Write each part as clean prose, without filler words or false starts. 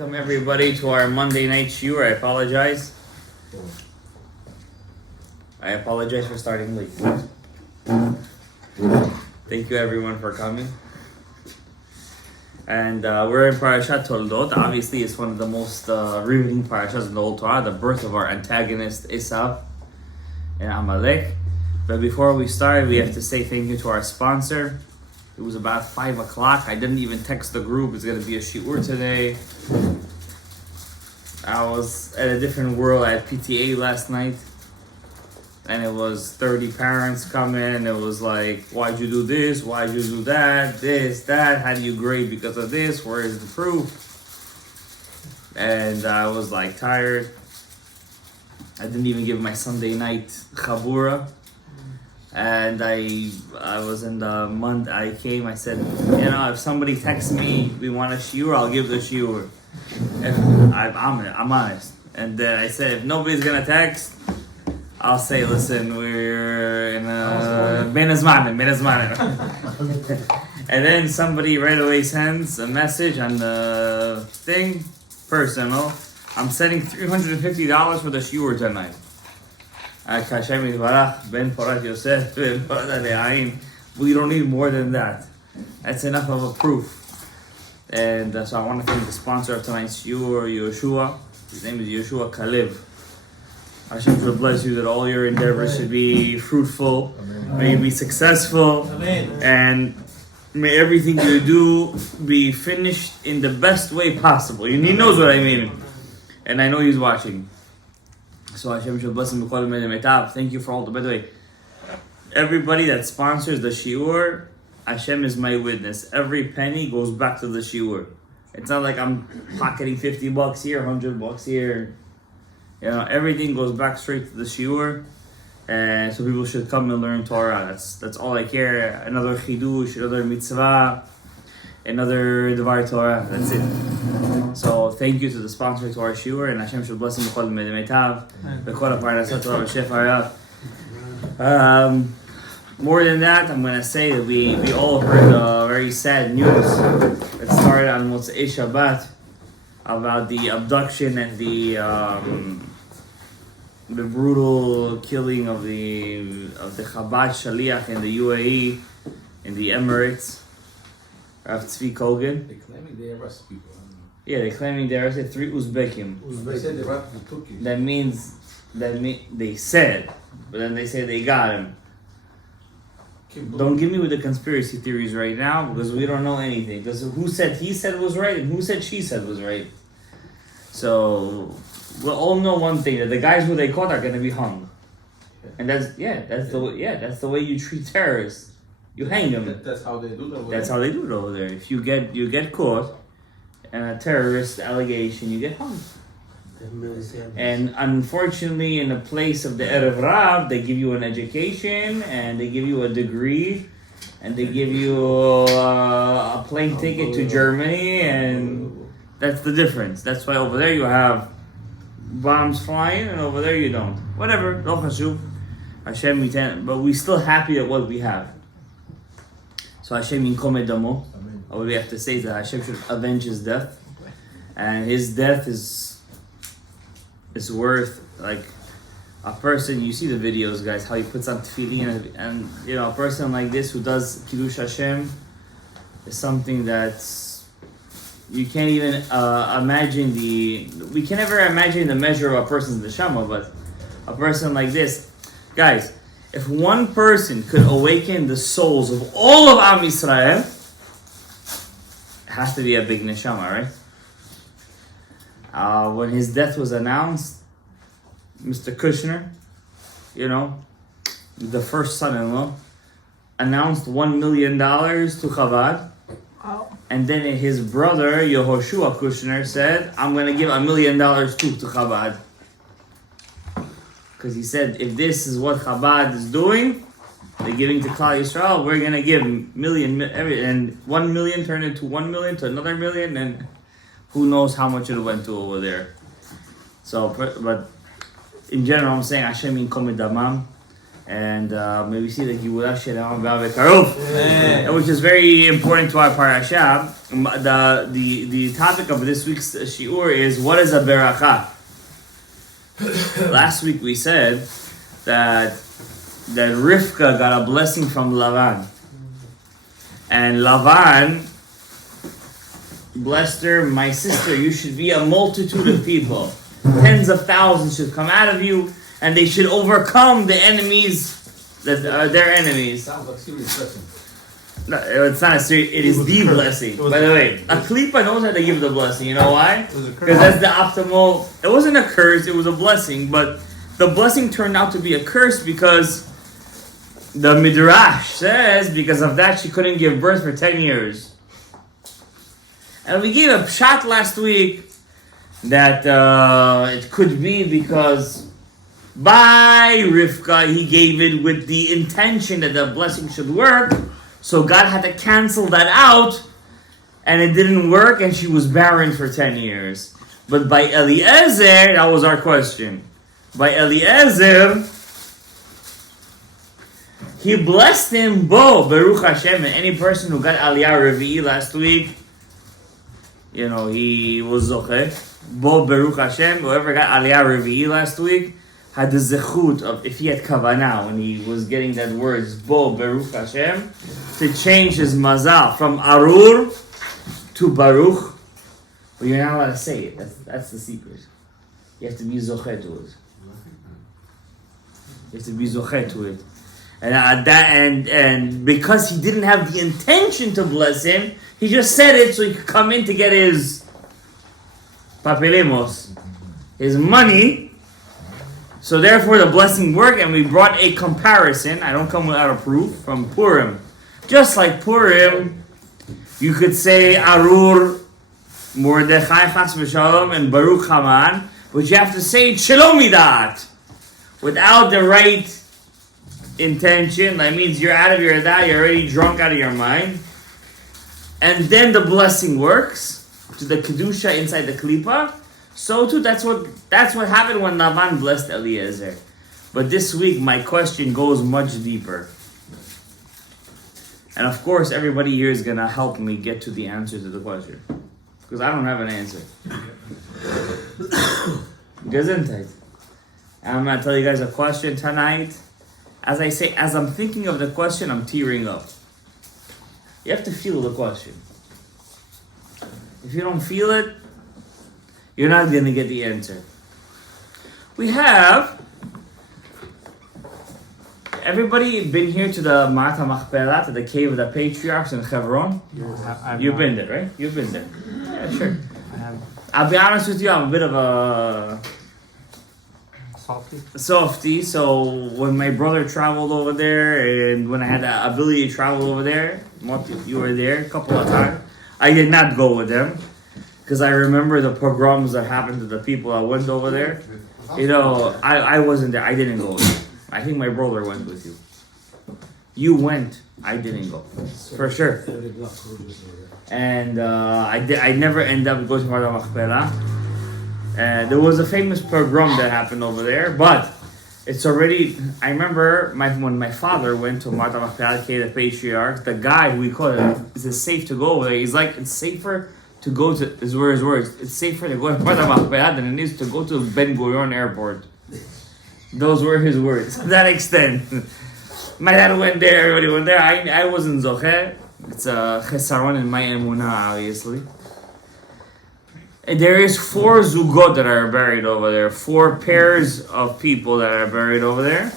Welcome everybody to our Monday night shiur. I apologize for starting late. Thank you everyone for coming. And we're in Parashat Toldot. Obviously, it's one of the most riveting parashas in the whole Torah, the birth of our antagonist Esau and Amalek. But before we start, we have to say thank you to our sponsor. It was about 5 o'clock. I didn't even text the group. It's going to be a shiur today. I was at a different world at PTA last night. And it was 30 parents coming. It was like, why'd you do this? Why'd you do that? This, that. How do you grade because of this? Where is the proof? And I was like tired. I didn't even give my Sunday night chabura. And I was in the month, I came, I said, if somebody texts me, we want a shiur, I'll give the shiur. I'm honest. And then I said, if nobody's gonna text, I'll say, listen, we're in a ben azmanim. And then somebody right away sends a message on the thing, personal, I'm sending $350 for the shiur tonight. We don't need more than that. That's enough of a proof. And so I want to thank the sponsor of tonight's shiur, Yeshua. His name is Yeshua Kalev. Hashem should bless you that all your endeavors should be fruitful. Amen. May you be successful. Amen. And may everything you do be finished in the best way possible. He knows what I mean. And I know he's watching. So Hashem should bless him. Thank you for all the, by the way, everybody that sponsors the shiur, Hashem is my witness. Every penny goes back to the shiur. It's not like I'm pocketing $50 here, $100 here. Everything goes back straight to the shiur. And so people should come and learn Torah. That's all I care. Another chidush, another mitzvah, another devar Torah. That's it. So thank you to the sponsor to our shiur, and Hashem should bless him b'chol medemetav, b'chol ha'parnasat Torah v'shefarav. More than that, I'm going to say that we all heard very sad news that started on Motzei Shabbat about the abduction and the brutal killing of the Chabad Shaliach in the UAE, in the Emirates, Rav Tzvi Kogan. They're claiming they arrest people. Yeah, they're claiming they arrested 3 Uzbekim. They said they wrapped the cookies. That means they said, but then they say they got him. Don't give me with the conspiracy theories right now, because we don't know anything. Because who said he said was right and who said she said was right? So we'll all know one thing, that the guys who they caught are going to be hung. And that's the way you treat terrorists. You hang them. That's how they do it over there. That's how they do it over there. If you get caught and a terrorist allegation, you get hung. And unfortunately, in the place of the Erev Rav, they give you an education, and they give you a degree, and they give you a plane ticket to Germany, and that's the difference. That's why over there you have bombs flying, and over there you don't. Whatever, no chashuv. Hashem, but we're still happy at what we have. So Hashem yinkom et damo. All we have to say is that Hashem should avenge his death, and his death is worth, like, a person. You see the videos, guys, how he puts on tefillin, and a person like this who does kiddush Hashem is something that's, you can't even imagine we can never imagine the measure of a person's neshama, but a person like this, guys, if one person could awaken the souls of all of Am Yisrael, it has to be a big neshama, right? When his death was announced, Mr. Kushner, the first son-in-law, announced $1 million to Chabad. Oh. And then his brother, Yehoshua Kushner, said, I'm going to give $1 million too to Chabad. Because he said, if this is what Chabad is doing, they're giving to Klal Yisrael, we're going to give million, and 1 million turned into 1 million to another million, and who knows how much it went to over there. So, but in general, I'm saying Hashem yinkom et damam, And may we see the Geulah Shalom Karov, which is very important to our parasha. The topic of this week's shiur is, what is a Bracha? Last week we said that Rivka got a blessing from Lavan. And Lavan blessed her, my sister, you should be a multitude of people. Tens of thousands should come out of you, and they should overcome the enemies that are their enemies. Sounds like serious blessing. No, it's not a serious, it is the blessing. By the way, a klipa knows how to give the blessing. You know why? Because that's the optimal. It wasn't a curse, it was a blessing, but the blessing turned out to be a curse because the Midrash says because of that she couldn't give birth for 10 years. And we gave a shot last week that it could be because by Rivka he gave it with the intention that the blessing should work, so God had to cancel that out, and it didn't work, and she was barren for 10 years. But by Eliezer, that was our question. By Eliezer, he blessed him, Baruch Hashem, and any person who got Aliyah Revi'i last week, you know, he was Zocheh. Baruch Hashem, whoever got Aliyah Revi'i last week, had the zechut of, if he had kavanah, when he was getting that words, Baruch Hashem, to change his mazal from Arur to Baruch. But you're not allowed to say it. That's the secret. You have to be Zocheh to it. You have to be Zocheh to it. And because he didn't have the intention to bless him, he just said it so he could come in to get his papelemos, his money. So therefore the blessing worked, and we brought a comparison, I don't come without a proof, from Purim. Just like Purim, you could say Arur, Mordechai, Chas v'Shalom, and Baruch Haman, but you have to say Shalom Midat without the right intention. That means you're out of your da'ah, you're already drunk out of your mind. And then the blessing works to the kedusha inside the klipa. So too, that's what happened when Lavan blessed Eliezer. But this week, my question goes much deeper. And of course, everybody here is gonna help me get to the answer to the question, because I don't have an answer. Gesundheit. And I'm gonna tell you guys a question tonight. As I say, as I'm thinking of the question, I'm tearing up. You have to feel the question. If you don't feel it, you're not going to get the answer. We have... Everybody been here to the Marta Machpelah, to the cave of the Patriarchs in Hebron? You've been there, right? You've been there. Yeah, sure. I have. I'll be honest with you, I'm a bit of a... Softy. So when my brother traveled over there, and when I had the ability to travel over there, you were there a couple of times, I did not go with them, because I remember the pogroms that happened to the people that went over there. You know, I wasn't there. I didn't go with you. I think my brother went with you. You went. I didn't go. For sure. And I never ended up going to Marta Machpelah. There was a famous pogrom that happened over there, but it's already... I remember when my father went to Marta Machpelah, the Patriarchs, the guy who we called him, is it safe to go over there? He's like, it's safer to go to... These were his words. It's safer to go to Marta Machpelah than it is to go to Ben Gurion Airport. Those were his words. To that extent. My dad went there, everybody went there. I wasn't Zocheh. It's a chesaron in my emunah, obviously. There is 4 zugot that are buried over there. 4 pairs of people that are buried over there.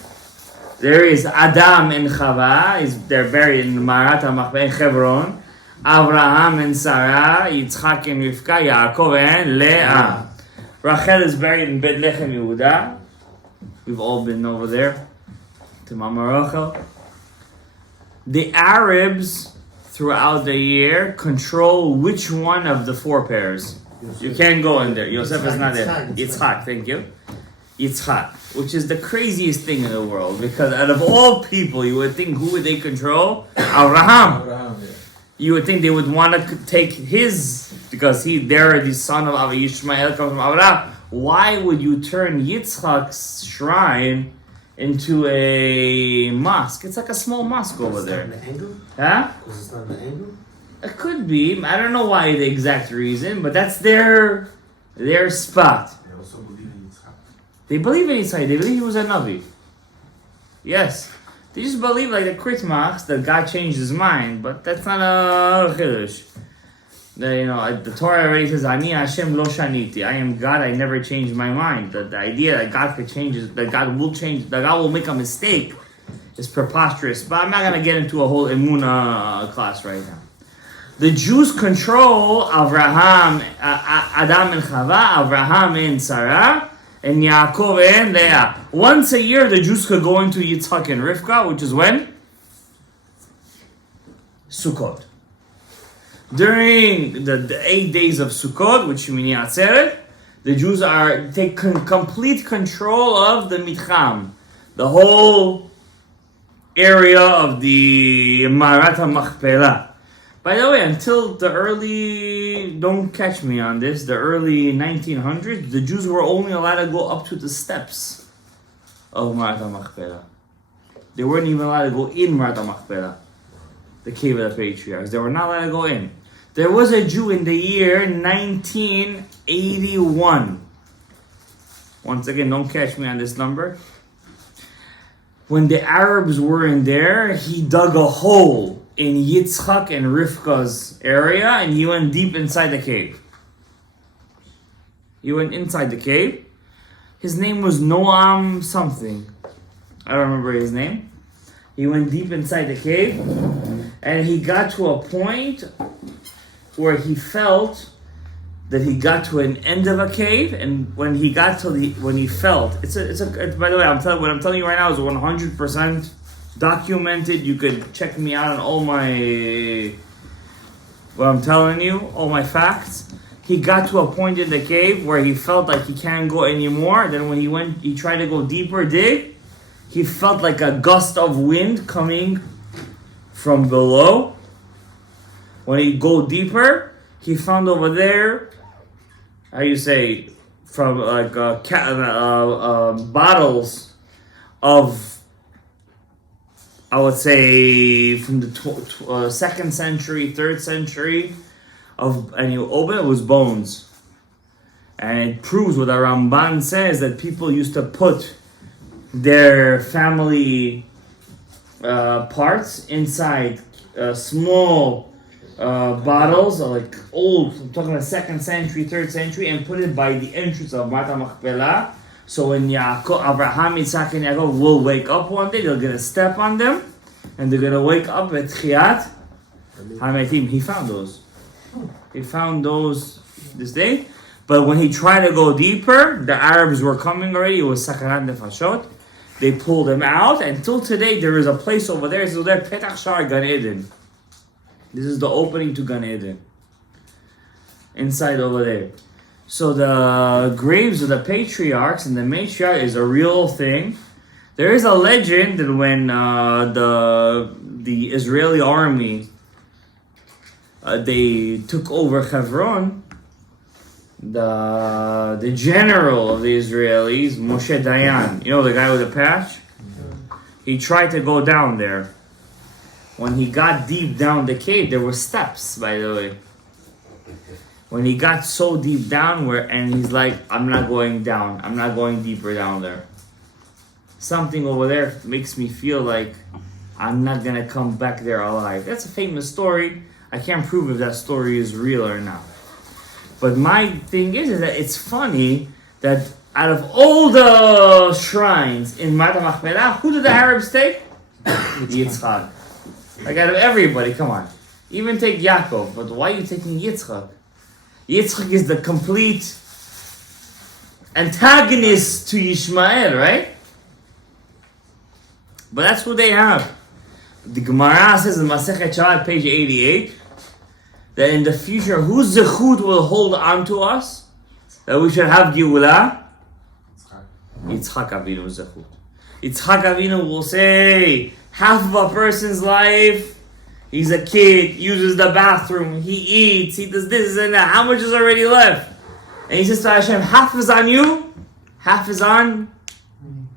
There is Adam and Chava. They're buried in Marat HaMachpelah in Hebron. Abraham and Sarah. Yitzchak and Rivka. Yaakov and Leah. Rachel is buried in Bethlehem, Yehuda. We've all been over there. To Mama Rachel. The Arabs throughout the year control which one of the 4 pairs. You can't go in there. Yosef is not there. Yitzchak, thank you. Yitzchak, which is the craziest thing in the world, because out of all people, you would think, who would they control? Abraham. You would think they would want to take his, because they're the son of Ishmael, comes from Abraham. Why would you turn Yitzchak's shrine into a mosque. It's like a small mosque over there. It's not an angle? Huh? Because it's not an angle? It could be. I don't know why the exact reason, but that's their spot. They also believe in Yitzhak. They believe in Yitzhak. They believe he was a Navi. Yes. They just believe like the Kritmachs that God changed his mind, but that's not a Chiddush. The Torah already says, Ani Hashem lo shaniti. I am God, I never changed my mind. The idea that God could change, that God will change, that God will make a mistake is preposterous. But I'm not going to get into a whole Emunah class right now. The Jews control Avraham, Adam and Chava, Avraham and Sarah, and Yaakov and Leah. Once a year, the Jews could go into Yitzhak and Rivka, which is when? Sukkot. During the 8 days of Sukkot, which means Atzeret, the Jews take complete control of the Mitcham, the whole area of the Marat HaMachpelah. By the way, until the early 1900s, the Jews were only allowed to go up to the steps of Marat HaMachpelah. They weren't even allowed to go in Marat HaMachpelah, the cave of the patriarchs. They were not allowed to go in. There was a Jew in the year 1981. Once again, don't catch me on this number. When the Arabs were in there, he dug a hole in Yitzchak and Rivka's area, and he went deep inside the cave. He went inside the cave. His name was Noam something. I don't remember his name. He went deep inside the cave, and he got to a point where he felt that he got to an end of a cave, and when he felt, by the way, what I'm telling you right now is 100% documented. You could check me out on all my, what I'm telling you, all my facts. He got to a point in the cave where he felt like he can't go anymore. Then when he tried to go deeper, dig, he felt like a gust of wind coming from below. When he go deeper, he found over there, from like bottles of, I would say, from the 2nd century, 3rd century, and you open it was bones. And it proves what the Ramban says, that people used to put their family parts inside small bottles, like old, I'm talking about 2nd century, 3rd century, and put it by the entrance of Marat HaMachpelah. So when Abraham, Yitzhak, and Yaakov will wake up one day, they're going to step on them, and they're going to wake up at Tchiyat HaMetim. He found those. He found those this day. But when he tried to go deeper, the Arabs were coming already. It was Sakanat Nefashot. They pulled him out. Until today, there is a place over there. So there, Petach Shar Gan Eden. This is the opening to Gan Eden. Inside over there. So the graves of the patriarchs and the matriarch is a real thing. There is a legend that when the Israeli army they took over Hebron, the general of the Israelis, Moshe Dayan, the guy with the patch, he tried to go down there. When he got deep down the cave, there were steps, by the way. When he got so deep down, and he's like, I'm not going down. I'm not going deeper down there. Something over there makes me feel like I'm not going to come back there alive. That's a famous story. I can't prove if that story is real or not. But my thing is that it's funny that out of all the shrines in Marat HaMachpelah, who did the Arabs take? Yitzchak. Like out of everybody, come on. Even take Yaakov, but why are you taking Yitzchak? Yitzchak is the complete antagonist to Yishmael, right? But that's what they have. The Gemara says in Masechet Shabbat, page 88, that in the future, whose zechut will hold on to us? That we should have Geulah? Yitzchak Avinu's zechut. Yitzchak Avinu will say, half of a person's life, he's a kid, uses the bathroom, he eats, he does this and that. How much is already left? And he says to Hashem, half is on you, half is on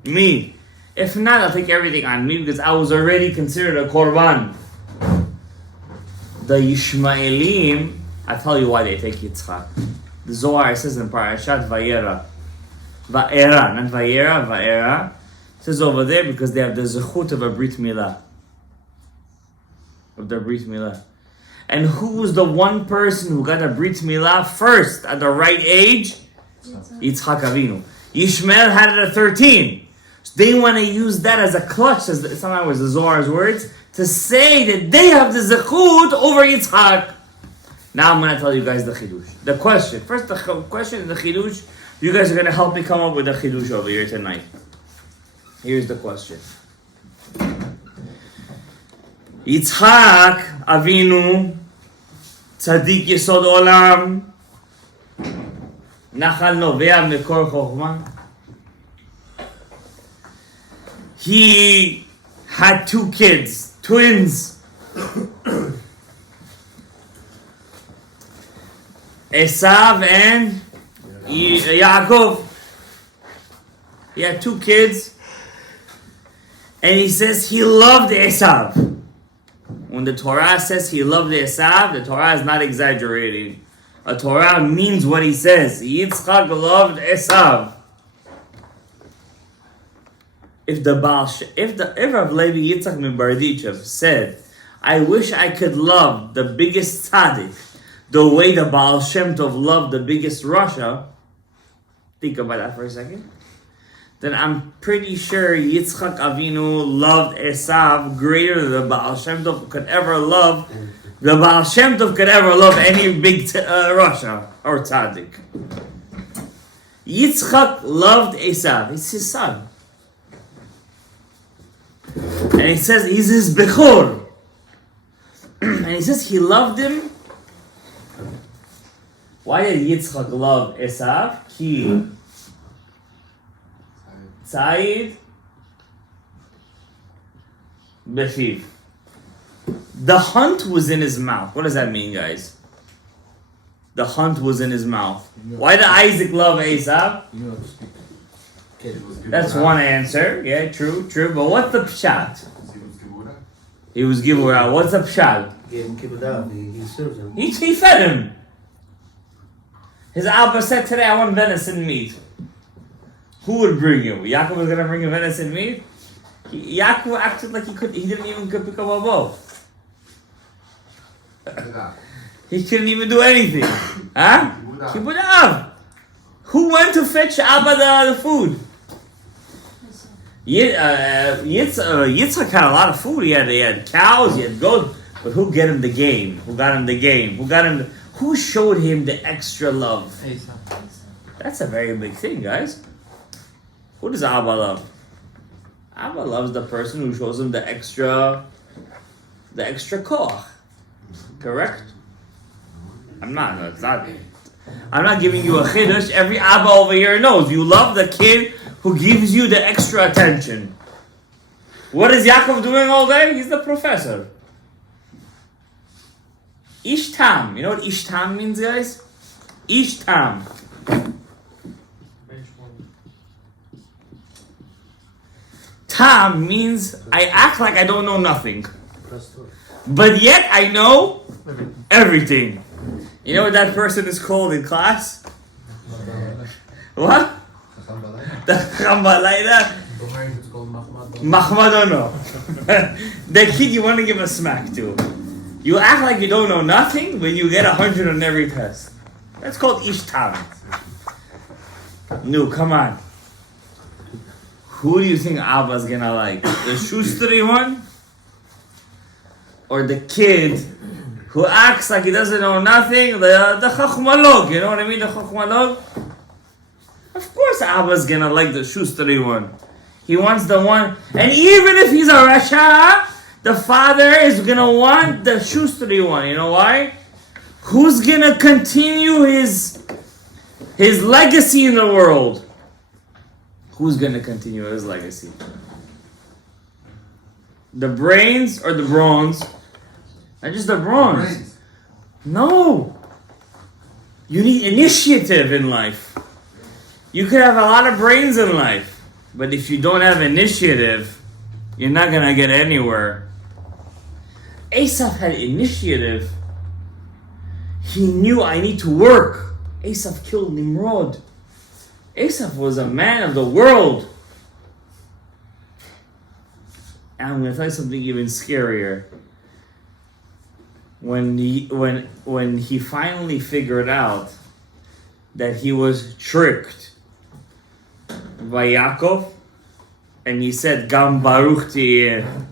me. If not, I'll take everything on me because I was already considered a korban. The Yishmaelim, I tell you why they take Yitzchak. The Zohar says in Parashat Vayera, not Vayera. It says over there because they have the zechut of a Brit Milah. Of their Brit Milah. And who was the one person who got a Brit Milah first at the right age? Yitzchak Avinu. Yishmael had it at 13. So they want to use that as a clutch, as sometimes the Zohar's words, to say that they have the zechut over Yitzchak. Now I'm going to tell you guys the chidush. The question. First, the question is the chidush. You guys are going to help me come up with the chidush over here tonight. Here's the question. Yitzchak Avinu, Tzadik Yesod Olam, Nachal Novea Mekor Chochma. He had 2 kids, twins. Esau and Yaakov. He had 2 kids. And he says he loved Esau. When the Torah says he loved Esau, the Torah is not exaggerating. A Torah means what he says. Yitzchak loved Esau. If Rav Levi Yitzchak min Bardichev said, I wish I could love the biggest tzaddik the way the Baal Shem Tov loved the biggest Russia, think about that for a second, then I'm pretty sure Yitzchak Avinu loved Esau greater than the Baal Shem Tov could ever love. The Baal Shem Tov could ever love any big Russia or tzaddik. Yitzchak loved Esau. It's his son. And he says he's his Bechor. And he says he loved him. Why did Yitzchak love Esau? Ki Tzayid Befiv. The hunt was in his mouth. What does that mean, guys? The hunt was in his mouth. Why did Isaac love Esau? That's one answer. Yeah, true. But what's the pshat? He was Gibura. What's the pshat? He served him. He fed him. His Abba said today, I want venison meat. Who would bring you? Yaakov was going to bring him venison meat? Yaakov acted like he didn't even pick up a bow. He couldn't even do anything. Huh? Kibbud Av. Who went to fetch Abba the food? Yitzchak had a lot of food. He had cows, he had goats. But who got him the game? Who showed him the extra love? That's a very big thing, guys. Who does Abba love? Abba loves the person who shows him the extra koch. Correct? I'm not giving you a chiddush. Every Abba over here knows. You love the kid who gives you the extra attention. What is Yaakov doing all day? He's the professor. Ishtam. You know what Ishtam means, guys? Ishtam. Tam means I act like I don't know nothing. But yet I know everything. You know what that person is called in class? What? The Chambalayla? Mahmadono. The kid you want to give a smack to. You act like you don't know nothing, but you get 100 on every test. That's called Ishtam. No, come on. Who do you think Abba's gonna like? The Shusteri one? Or the kid who acts like he doesn't know nothing? The Chachmalog, you know what I mean? The Chachmalog? Of course Abba's gonna like the Shusteri one. He wants the one, and even if he's a Rasha, the father is gonna want the Shusteri one. You know why? Who's gonna continue his legacy in the world? Who's gonna continue his legacy? The brains or the bronze? Not just the bronze. No. You need initiative in life. You could have a lot of brains in life, But if you don't have initiative, you're not gonna get anywhere. Esau had initiative. He knew, I need to work. Esau killed Nimrod. Esau was a man of the world. And I'm going to tell you something even scarier. When he finally figured out that he was tricked by Yaakov, and he said, Gam Baruch Tiyeh.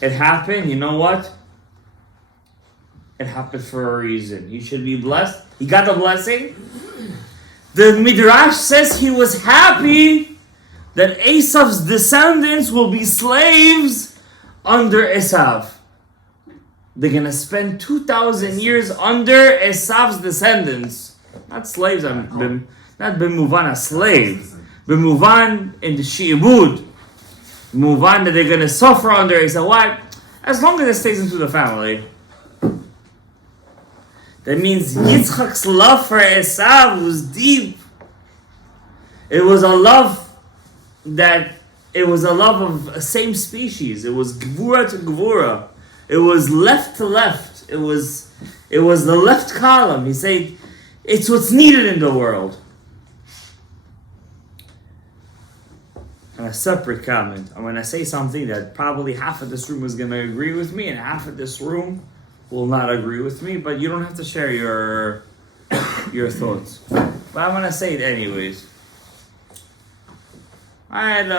It happened, you know what? It happened for a reason. You should be blessed. He got the blessing. The Midrash says he was happy that Esau's descendants will be slaves under Esau. They're going to spend 2,000 years under Esau's descendants. Not slaves, not B'muvan a slave. B'muvan in the Shi'ibud. B'muvan that they're going to suffer under Esau. Why? As long as it stays into the family. That means Yitzchak's love for Esau was deep. It was a love of a same species. It was Gvura to Gvura. It was left to left. It was the left column. He said, it's what's needed in the world. And a separate comment. I'm going to say something that probably half of this room is going to agree with me and half of this room will not agree with me, but you don't have to share your thoughts. But I'm going to say it anyways. I'm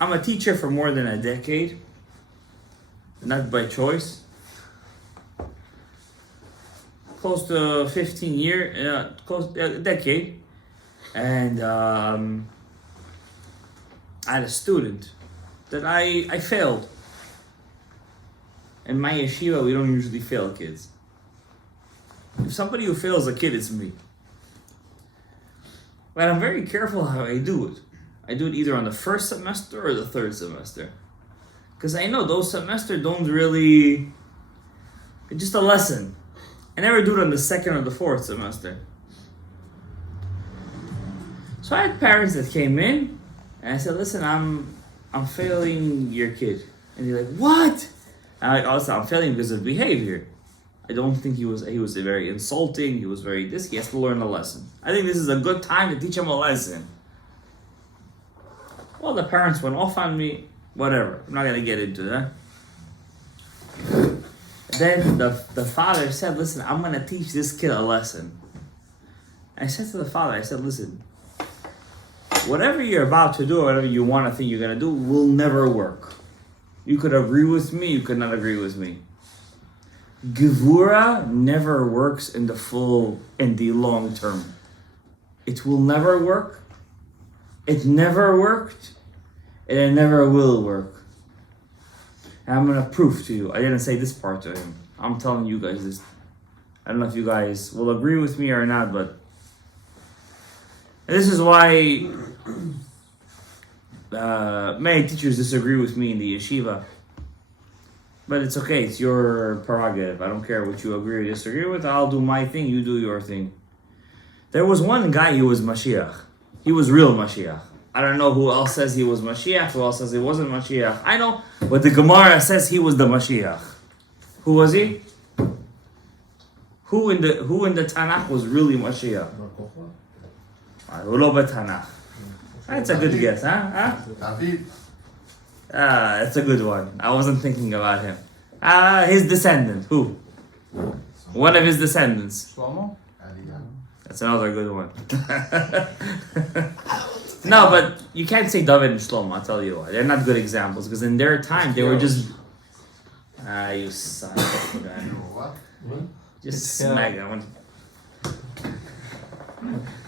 a teacher for more than a decade. Not by choice. Close to 15 years, a decade. And I had a student that I failed. In my yeshiva, we don't usually fail kids. If somebody who fails a kid, it's me. But I'm very careful how I do it. I do it either on the first semester or the third semester. Because I know those semesters don't really... It's just a lesson. I never do it on the second or the fourth semester. So I had parents that came in, and I said, listen, I'm failing your kid. And they're like, what? I'm like, also, I'm failing because of behavior. I don't think he was very insulting, he was very this, he has to learn a lesson. I think this is a good time to teach him a lesson. Well, the parents went off on me, whatever, I'm not going to get into that. Then the father said, listen, I'm going to teach this kid a lesson. I said to the father, I said, listen, whatever you're about to do or whatever you want to think you're going to do will never work. You could agree with me, you could not agree with me. Gevura never works in the long term. It will never work. It never worked. And it never will work. And I'm going to prove to you. I didn't say this part to him. I'm telling you guys this. I don't know if you guys will agree with me or not, but this is why many teachers disagree with me in the yeshiva. But it's okay, it's your prerogative. I don't care what you agree or disagree with. I'll do my thing, you do your thing. There was one guy who was Mashiach. He was real Mashiach. I don't know who else says he was Mashiach, who else says he wasn't Mashiach. I know, but the Gemara says he was the Mashiach. Who was he? Who in the Tanakh was really Mashiach? Tanakh. That's a good guess, huh? That's a good one. I wasn't thinking about him. His descendant. Who? One of his descendants. Shlomo? That's another good one. No, but you can't say David and Shlomo, I'll tell you why. They're not good examples, because in their time, they were just... you son of a gun. Just smack that one.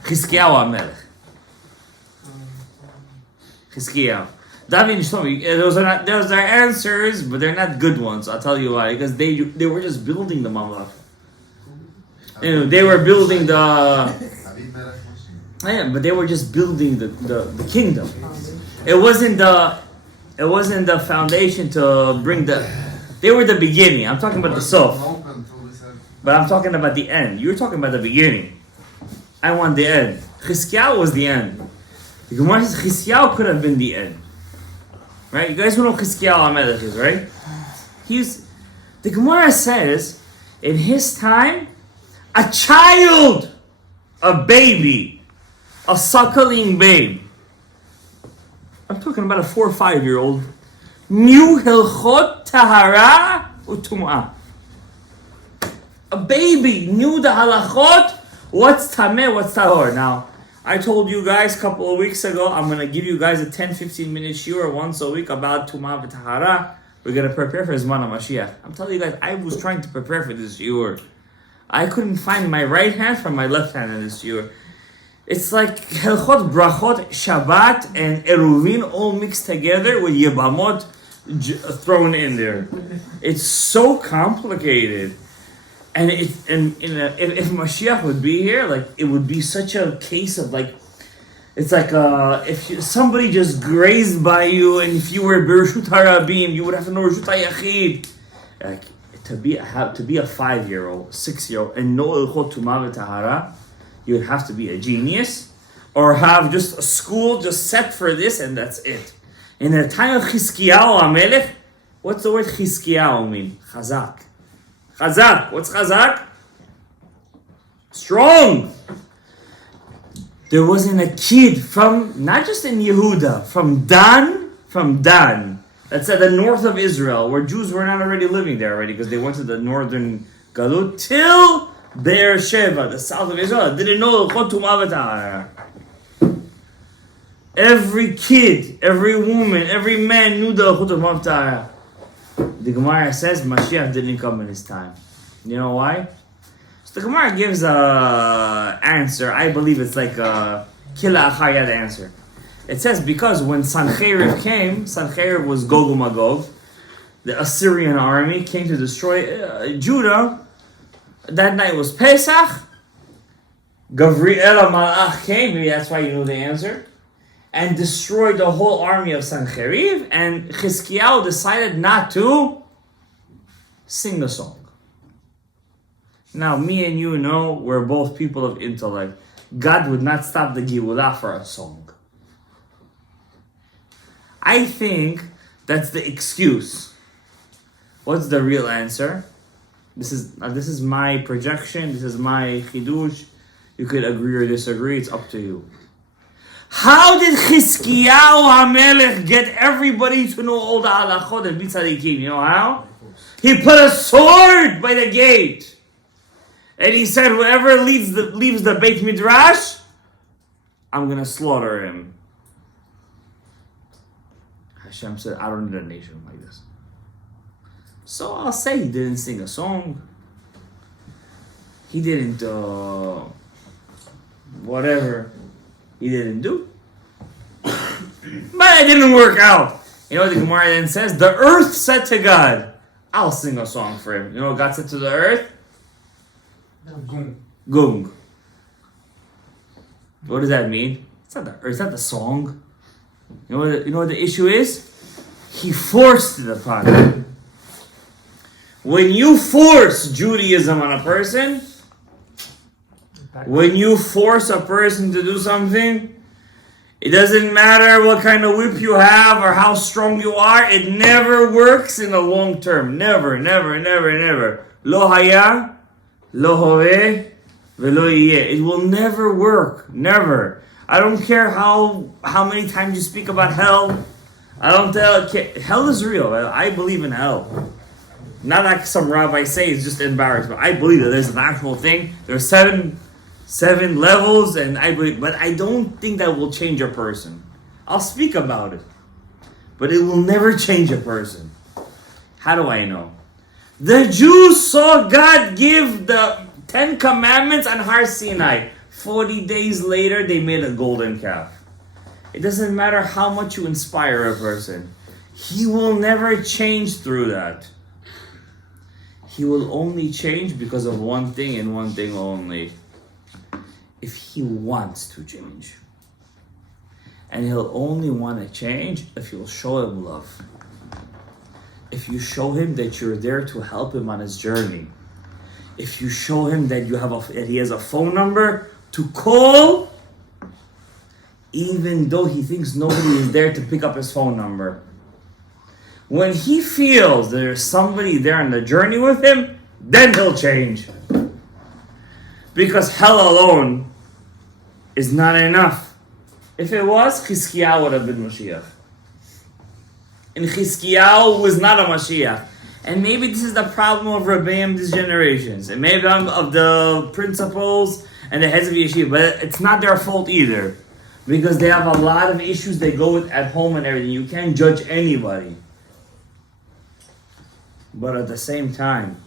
Chizkiyahu HaMelech. Chizkiyahu. David and Shlomo, those are answers, but they're not good ones. I'll tell you why. Because they were just building the mamlech. They were building but they were just building the kingdom. It wasn't the foundation to bring they were the beginning. I'm talking about the sof. But I'm talking about the end. You're talking about the beginning. I want the end. Chizkiyahu was the end. The Gemara says Chizkiyahu could have been the end. Right? You guys who know Chizkiyahu HaMelech is, right? The Gemara says, in his time, a child, a baby, a suckling babe, I'm talking about a 4 or 5 year old, knew Hilchot Tahara Utum'ah. A baby knew the halachot, what's tameh, what's tahor. Now, I told you guys a couple of weeks ago, I'm going to give you guys a 10-15 minute shiur once a week about Tumah v'Tahara. We're going to prepare for Zman HaMashiach. I'm telling you guys, I was trying to prepare for this shiur. I couldn't find my right hand from my left hand in this shiur. It's like Helchot, Brachot, Shabbat, and Eruvin all mixed together with Yebamot thrown in there. It's so complicated. And if Mashiach would be here, like, it would be such a case of like, it's like if somebody just grazed by you, and if you were Bereshut Harabim, you would have to know Reshut HaYachid. Like, to be a 5-year-old, 6-year-old, and know Ilchot Tumah v'Tahara, you would have to be a genius, or have just a school just set for this, and that's it. In the time of Chizkiyahu HaMelech, what's the word Chizkiyahu mean? Chazak. Chazak. What's Chazak? Strong. There wasn't a kid from, not just in Yehuda, from Dan, that's at the north of Israel, where Jews were not already living there already, because they went to the northern Galut, till Beersheba, the south of Israel, didn't know Ilchot Tumah v'Tahara. Every kid, every woman, every man knew the Ilchot Tumah v'Tahara. The Gemara says Mashiach didn't come in his time. You know why? So the Gemara gives a answer. I believe it's like a Kila Achar Yad answer. It says because when Sancheriv came, Sancheriv was Gog uMagog, the Assyrian army came to destroy Judah. That night was Pesach. Gavriel Malach came, maybe that's why you know the answer, and destroyed the whole army of Sancheriv, and Chizkiyahu decided not to sing a song. Now, me and you know we're both people of intellect. God would not stop the Geulah for a song. I think that's the excuse. What's the real answer? This is my projection, this is my chidush. You could agree or disagree, it's up to you. How did Chizkiyahu HaMelech get everybody to know all the halachot and be tzaddikim? You know how? He put a sword by the gate. And he said, whoever leaves the Beit Midrash, I'm going to slaughter him. Hashem said, I don't need a nation like this. So I'll say he didn't sing a song. He didn't, whatever he didn't do. But it didn't work out. You know what the Gemara then says? The earth said to God, I'll sing a song for him. You know what God said to the earth? Gung. What does that mean? It's not the earth, it's not the song. You know what the issue is? He forced it upon him. When you force Judaism on a person, when you force a person to do something, it doesn't matter what kind of whip you have or how strong you are, it never works in the long term. Never, never, never, never. Lo haya, lo hoveh, velo yeh. It will never work. Never. I don't care how many times you speak about hell. Hell is real. I believe in hell. Not like some rabbi say it's just embarrassed, but I believe that there's an actual thing. There's seven levels, and I believe, but I don't think that will change a person. I'll speak about it, but it will never change a person. How do I know? The Jews saw God give the 10 commandments on Har Sinai. 40 days later, they made a golden calf. It doesn't matter how much you inspire a person. He will never change through that. He will only change because of one thing and one thing only. If he wants to change. And he'll only want to change if you'll show him love. If you show him that you're there to help him on his journey. If you show him that he has a phone number to call, even though he thinks nobody is there to pick up his phone number. When he feels there's somebody there on the journey with him, then he'll change. Because hell alone is not enough. If it was, Chizkiyahu would have been Mashiach. And Chizkiyahu was not a Mashiach. And maybe this is the problem of Rebbeim these generations. And maybe of the principals and the heads of yeshiva. But it's not their fault either. Because they have a lot of issues they go with at home and everything. You can't judge anybody. But at the same time,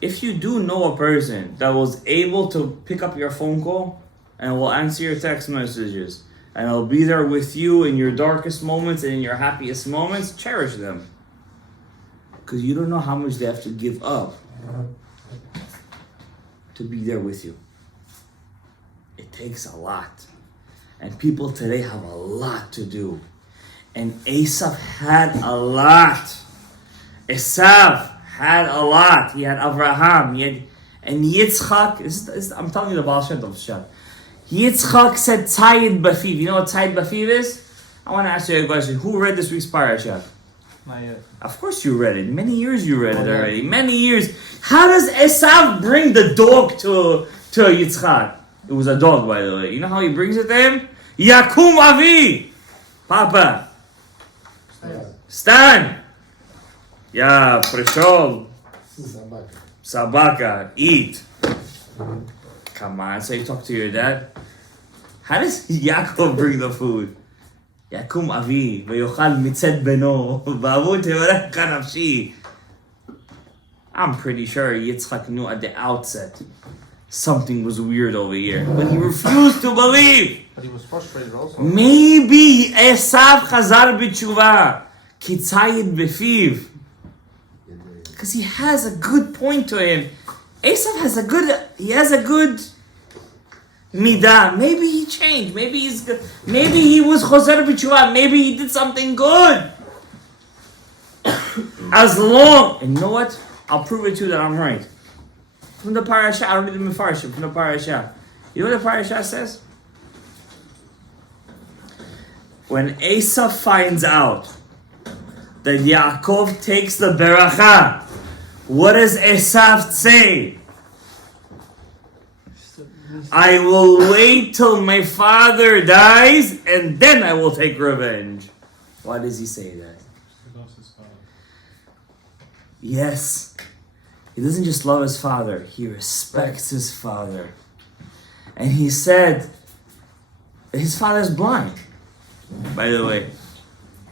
if you do know a person that was able to pick up your phone call and will answer your text messages and will be there with you in your darkest moments and in your happiest moments, cherish them. Because you don't know how much they have to give up to be there with you. It takes a lot. And people today have a lot to do. And Esau had a lot. Esau had a lot. He had Abraham. And Yitzchak, I'm telling you the Baal Shem Tov shot. Yitzchak said Tzayid Bafiv. You know what Tzayid Bafiv is? I want to ask you a question. Who read this week's Parental? Not yet. Of course you read it. Many years you read it already. Many years. How does Esau bring the dog to Yitzchak? It was a dog, by the way. You know how he brings it to him? Yakum Avi! Papa! Stan! Yeah, Prishol. Sabaka. Eat. Come on, so you talk to your dad. How does Yaakov bring the food? Yakum Avi, Vayochal mitzed beno, Bavut Tevarech Kanafshi. I'm pretty sure Yitzchak knew at the outset something was weird over here, but he refused to believe. But he was frustrated also. Maybe Esav Chazar b'tshuva, Kitzayid befiv. Because he has a good point to him. Esau has a good midah. Maybe he changed. Maybe he's good. Maybe he was Chazar b'tshuva. Maybe he did something good. As long, and you know what? I'll prove it to you that I'm right. From the parasha, I don't need the mefarshim. From the parasha, you know what the parasha says? When Esau finds out that Yaakov takes the beracha, what does Esau say? I will wait till my father dies and then I will take revenge. Why does he say that? Yes. He doesn't just love his father, he respects his father. And he said, his father's blind. By the way,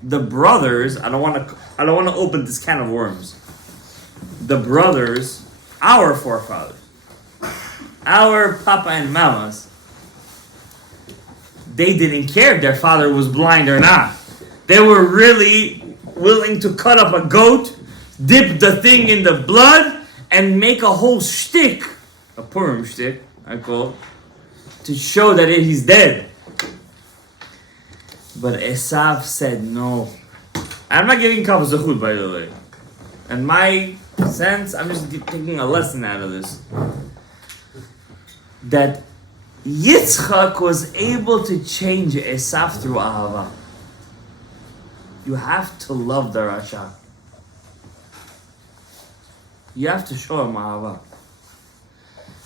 the brothers, I don't want to open this can of worms. The brothers, our forefathers, our papa and mamas, they didn't care if their father was blind or not. They were really willing to cut up a goat, dip the thing in the blood, and make a whole shtick, a Purim shtick, I call it, to show that he's dead. But Esau said no. I'm not giving kaf zechut, by the way. In my sense, I'm just taking a lesson out of this. That Yitzchak was able to change Esau through ahava. You have to love the Rasha. You have to show him ahava.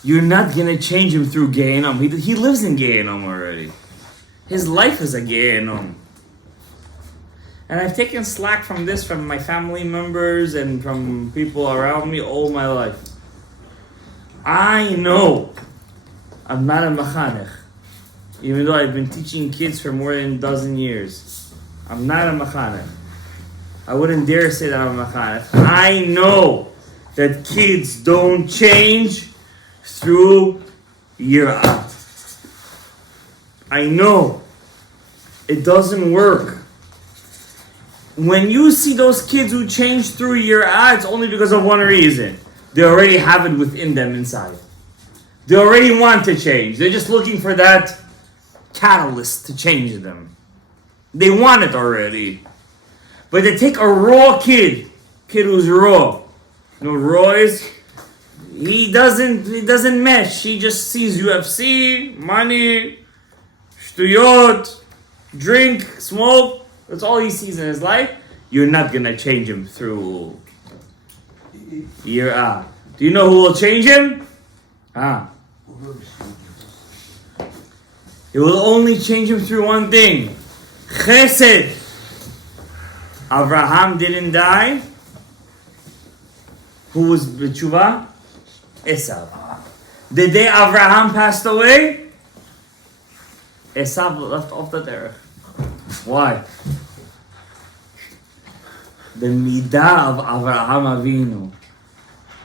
You're not going to change him through Gehenom. He lives in Gehenom already. His life is a Gehenom. And I've taken slack from this from my family members and from people around me all my life. I know I'm not a mechanech. Even though I've been teaching kids for more than a dozen years. I'm not a mechanech. I wouldn't dare say that I'm a mechanech. I know that kids don't change through yirah. I know. It doesn't work. When you see those kids who change through yirah, it's only because of one reason. They already have it within them inside. They already want to change. They're just looking for that catalyst to change them. They want it already. But they take a raw kid who's raw. You know, raw is, he doesn't mesh. He just sees UFC, money, shtuyot, drink, smoke, that's all he sees in his life, you're not gonna change him through yirah. Do you know who will change him? It will only change him through one thing. Chesed. Abraham didn't die. Who was b'tshuva? Esau. The day Abraham passed away, Esau left off the derech. Why? The midah of Abraham Avinu,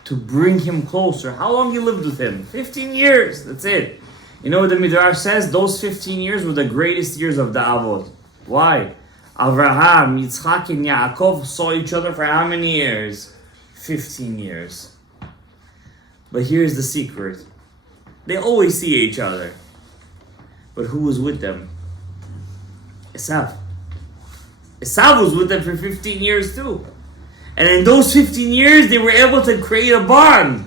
to bring him closer. How long he lived with him? 15 years. That's it. You know what the Midrash says? Those 15 years were the greatest years of the Avot. Why? Abraham, Yitzchak, and Yaakov saw each other for how many years? 15 years. But here's the secret. They always see each other. But who was with them? Esau. Esau was with them for 15 years too. And in those 15 years, they were able to create a bond.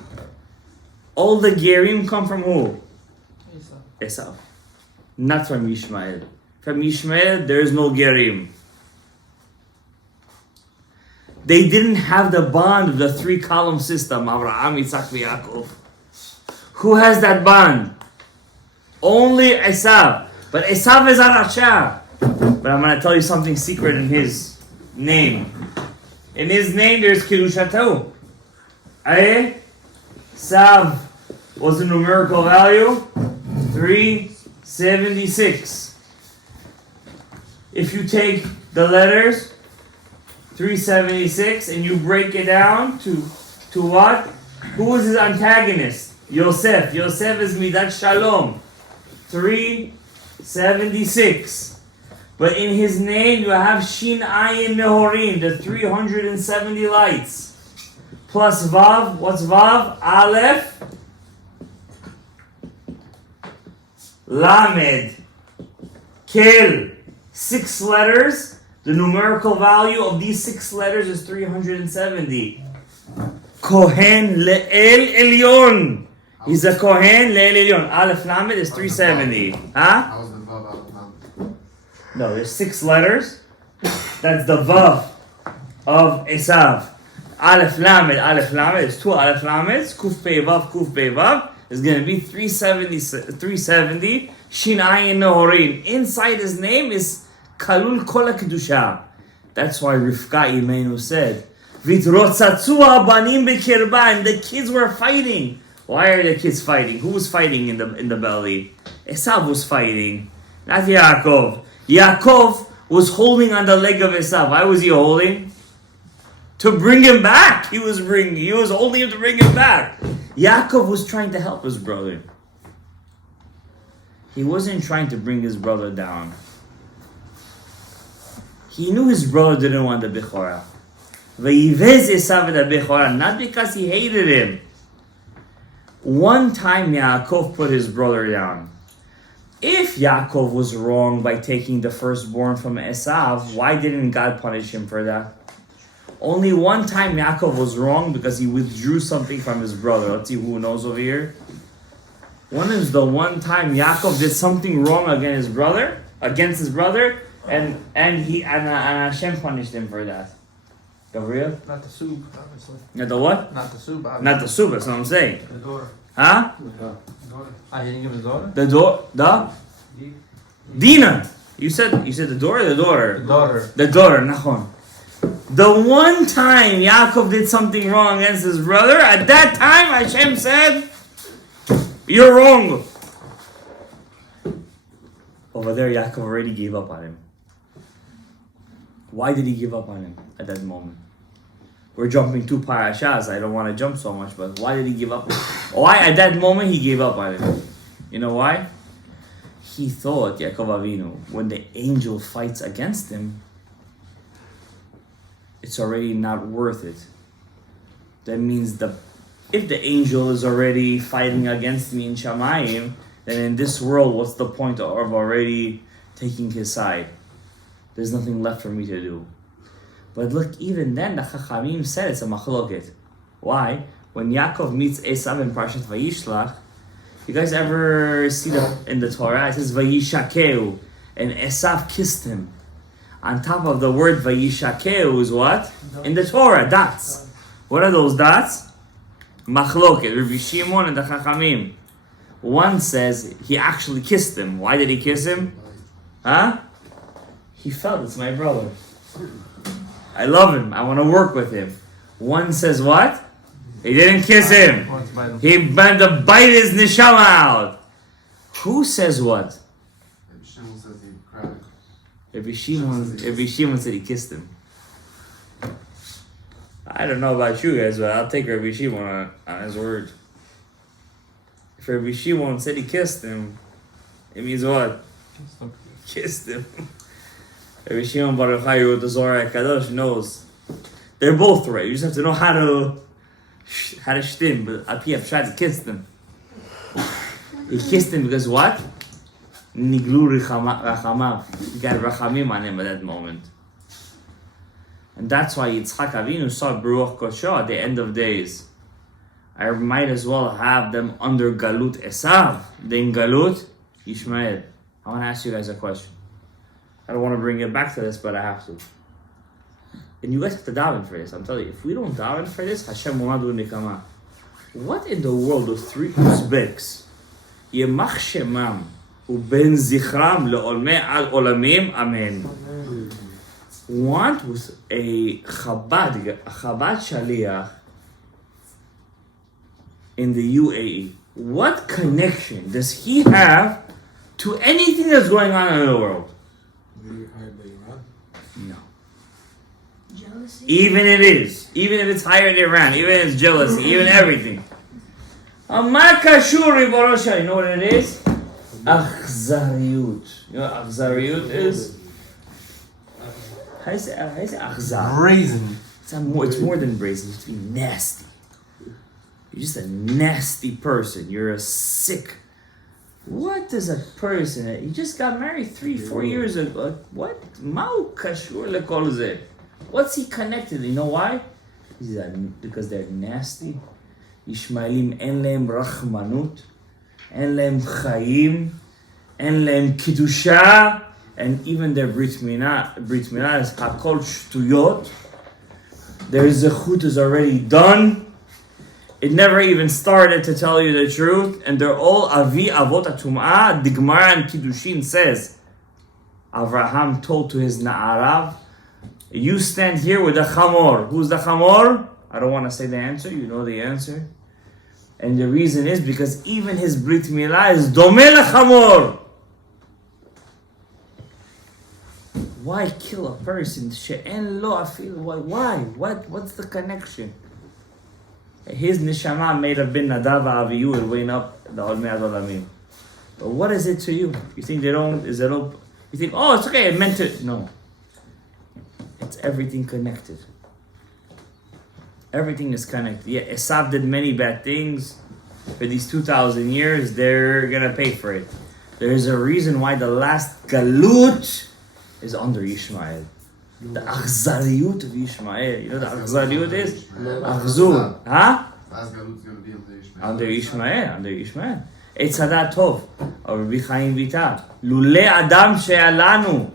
All the Gerim come from who? Esau. Not from Yishmael. From Yishmael, there is no Gerim. They didn't have the bond of the 3-column system, Abraham, Yitzchak, Yaakov. Who has that bond? Only Esau. But Esau is a Rasha. But I'm going to tell you something secret in his name. In his name, there's Kiddushato. Esau was the numerical value 376. If you take the letters 376 and you break it down to what? Who was his antagonist? Yosef. Yosef is Midat Shalom. 376. But in his name you have Shin Ayin Nehorim, the 370 lights. Plus Vav. What's Vav? Aleph. Lamed. Kel. 6 letters. The numerical value of these 6 letters is 370. Kohen Le'el Elyon. He's a Kohen Le'el Elyon. Aleph Lamed is 370. Huh? No, there's 6 letters. That's the Vav of Esau. Aleph Lamed is 2 Aleph Lameds. Kuf Pei Vav is going to be 370. Shin Ayin Nehorim. Inside his name is Kalul Kol HaKedusha. That's why Rivka Imenu said, Vitrotzatzu habanim bekirba, and the kids were fighting. Why are the kids fighting? Who was fighting in the belly? Esau was fighting, not Yaakov. Yaakov was holding on the leg of Esau. Why was he holding? To bring him back. He was holding him to bring him back. Yaakov was trying to help his brother. He wasn't trying to bring his brother down. He knew his brother didn't want the Bechorah. Vayivez Esau the Bechorah, not because he hated him. One time Yaakov put his brother down. If Yaakov was wrong by taking the firstborn from Esau, why didn't God punish him for that? Only one time Yaakov was wrong because he withdrew something from his brother. Let's see who knows over here. One is the one time Yaakov did something wrong against his brother, and Hashem punished him for that. Gabriel? Not the soup, obviously. Not the what? Not the soup, obviously. Not the soup, that's what I'm saying. The daughter. Huh? The daughter. I didn't give his daughter? The Dina. You said the daughter or the daughter? The daughter. The daughter, Nachon. The one time Yaakov did something wrong against his brother, at that time Hashem said, you're wrong. Over there, Yaakov already gave up on him. Why did he give up on him at that moment? We're jumping 2 parashas. I don't want to jump so much, but why did he give up? Why at that moment he gave up on him? You know why? He thought, Yaakov Avinu, when the angel fights against him, it's already not worth it. That means if the angel is already fighting against me in Shamayim, then in this world, what's the point of already taking his side? There's nothing left for me to do. But look, even then, the Chachamim said it's a machloket. Why? When Yaakov meets Esau in Parashat Vayishlach, You guys ever see in the Torah, it says Vayishakeu, and Esau kissed him. On top of the word Vayishakeu is what? In the Torah, dots. What are those dots? Machloket, Rabbi Shimon and the Chachamim. One says he actually kissed him. Why did he kiss him? Huh? He felt it's my brother. I love him. I want to work with him. One says what? He didn't kiss him. He meant to bite his neshama out. Who says what? Shimon says he cried. Rabbi Shimon said he kissed him. I don't know about you guys, but I'll take Rabbi Shimon on his word. If Rabbi Shimon said he kissed him, it means what? Kissed him. Rabbi Shimon Baruch Hu with the Zohar Kadosh knows. They're both right. You just have to know how to shtim. But Apiyah tried to kiss them. He kissed him because what? Niglu rachamav. He got rachamim on him at that moment. And that's why Yitzchak Avinu saw Baruch Kosho at the end of days. I might as well have them under Galut Esav than Galut Yishmael. I want to ask you guys a question. I don't want to bring it back to this, but I have to. And you guys have to daven for this. I'm telling you, if we don't daven for this, Hashem will not do nikama. What in the world do three Uzbeks, Yemach Shemam, Uben Zichram le'olmei al olamim, Amen, want with a Chabad Shaliach in the UAE? What connection does he have to anything that's going on in the world? No. Jealousy? Even if it's higher than Iran, even if it's jealousy, even everything. Amar kashur ribono shel. You know what it is? Achzariyut. You know what achzariyut is? How do you say achzar? Brazen. It's more than brazen. You have to be nasty. You're just a nasty person. You're a sick. What does a person? He just got married 3-4 years ago. What? Mau kashur lekol zeh. What's he connected? You know why? Because they're nasty. Ishmaelim en lehem rachmanut, en lehem chayim, en lehem kiddusha, and even their brit milah is hakol shtuyot. Their zechut is already done. It never even started, to tell you the truth, and they're all avi avot atum'ah. The Gemara in Kiddushin says, Avraham told to his na'arav, you stand here with the chamor. Who's the chamor? I don't want to say the answer. You know the answer. And the reason is because even his brit milah is domeh lechamor. Why kill a person? She'en lo afil. Why? What's the connection? His neshama may have been Nadav Aviyu and weighing up the Olmei Adolamim. But what is it to you? You think they don't? Is it all? You think, oh, it's okay. I meant it. No. It's everything connected. Everything is connected. Yeah, Esau did many bad things. For these 2,000 years, they're gonna pay for it. There's a reason why the last galut is under Ishmael. The achzariyut of Ishmael. You know what the achzariyut is? Achzur. Huh? Last Galut's going to be Under Ishmael. It's Hadat Tov. Or Rabbi Chaim Vital. Lule Adam she'alanu.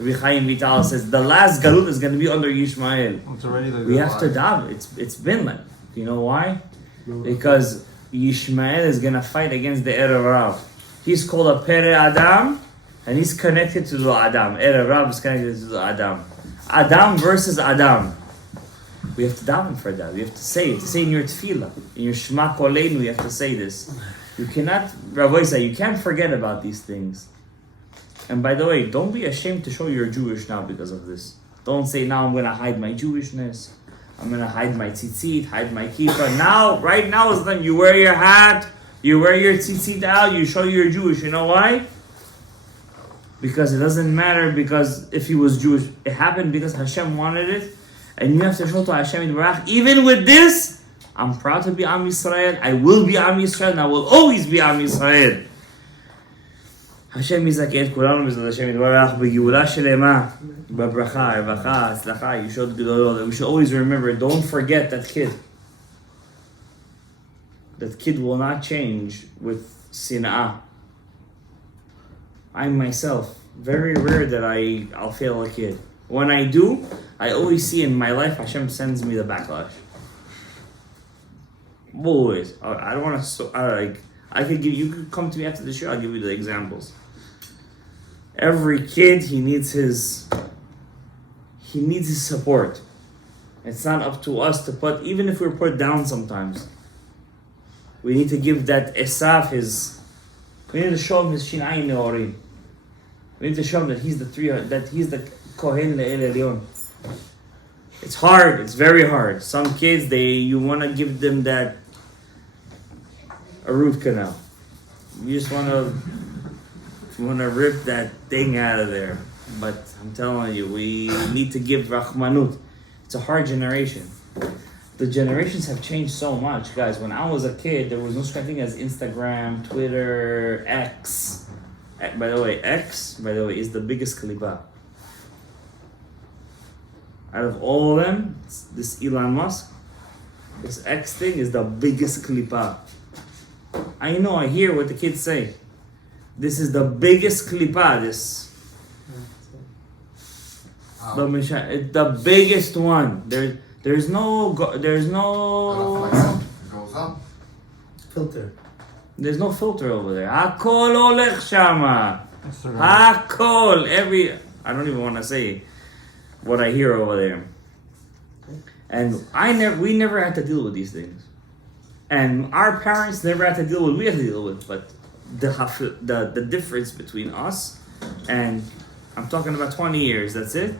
Rabbi Chaim Vital says the last galut is going to be under Ishmael. It's already like We have to daven. It's been like. You know why? Because Ishmael is going to fight against the Erev Rav. He's called a Pere Adam, and he's connected to the Adam. Erev Rav is connected to the Adam. Adam versus Adam. We have to daven for that. We have to say it. Say in your tefillah, in your Shema Koleinu, we have to say this. You cannot, Rabbi say, you can't forget about these things. And by the way, don't be ashamed to show you're Jewish now because of this. Don't say, now I'm going to hide my Jewishness. I'm going to hide my tzitzit, hide my kippah. Now, right now is then you wear your hat, you wear your tzitzit out, you show you're Jewish. You know why? Because it doesn't matter, because if he was Jewish, it happened because Hashem wanted it. And you have to show to Hashem Yitbarach, even with this, I'm proud to be Am Yisrael, I will be Am Yisrael, and I will always be Am Yisrael. Hashem יזכה את כולנו בעזרת השם יתברך בגאולה שלמה, בברכה, רווחה, הצלחה, ישועות גדולות. We should always remember, don't forget that kid. that kid will not change with sin'ah. I myself, very rare that I'll fail a kid. When I do, I always see in my life Hashem sends me the backlash. Always. I don't want to. I could give you. Could come to me after the show. I'll give you the examples. Every kid, he needs his support. It's not up to us to put. Even if we're put down sometimes, we need to give that Esau his. We need to show him his shinayim neorim. We need to show him that he's the Kohen Le'el Elyon. It's hard. It's very hard. Some kids, you want to give them a root canal. You just want to rip that thing out of there. But I'm telling you, we need to give Rahmanut. It's a hard generation. The generations have changed so much, guys. When I was a kid, there was no such thing as Instagram, Twitter, X. By the way, X, is the biggest klipa. Out of all of them, this Elon Musk, this X thing is the biggest klipa. I know, I hear what the kids say. This is the biggest klipa, this. It's the biggest one. There's no It goes up. Filter. There's no filter over there. Hakol olech shama. Hakol. I don't even want to say what I hear over there. And we never had to deal with these things. And our parents never had to deal with. We had to deal with. But the difference between us and I'm talking about 20 years. That's it.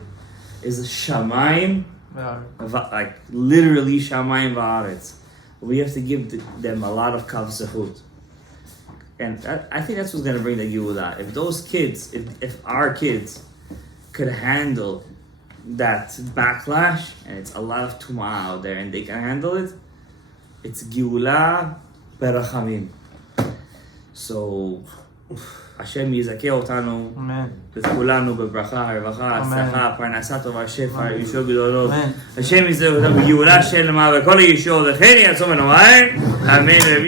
Is shamayim. Like literally shamayim va'aretz. We have to give them a lot of kav zechut. And I think that's what's going to bring the Geulah. If those kids, if our kids could handle that backlash, and it's a lot of tumah out there, and they can handle it, it's Geulah berachamim. So, Hashem yizakeh otanu, וכולנו בברכה, הרווחה, הצלחה, פרנסה טובה, שפע, ישועות גדולות. השם יזכה אותנו בגאולה שלמה, וכל הישועות, וכן יעצום עיניים, אמן.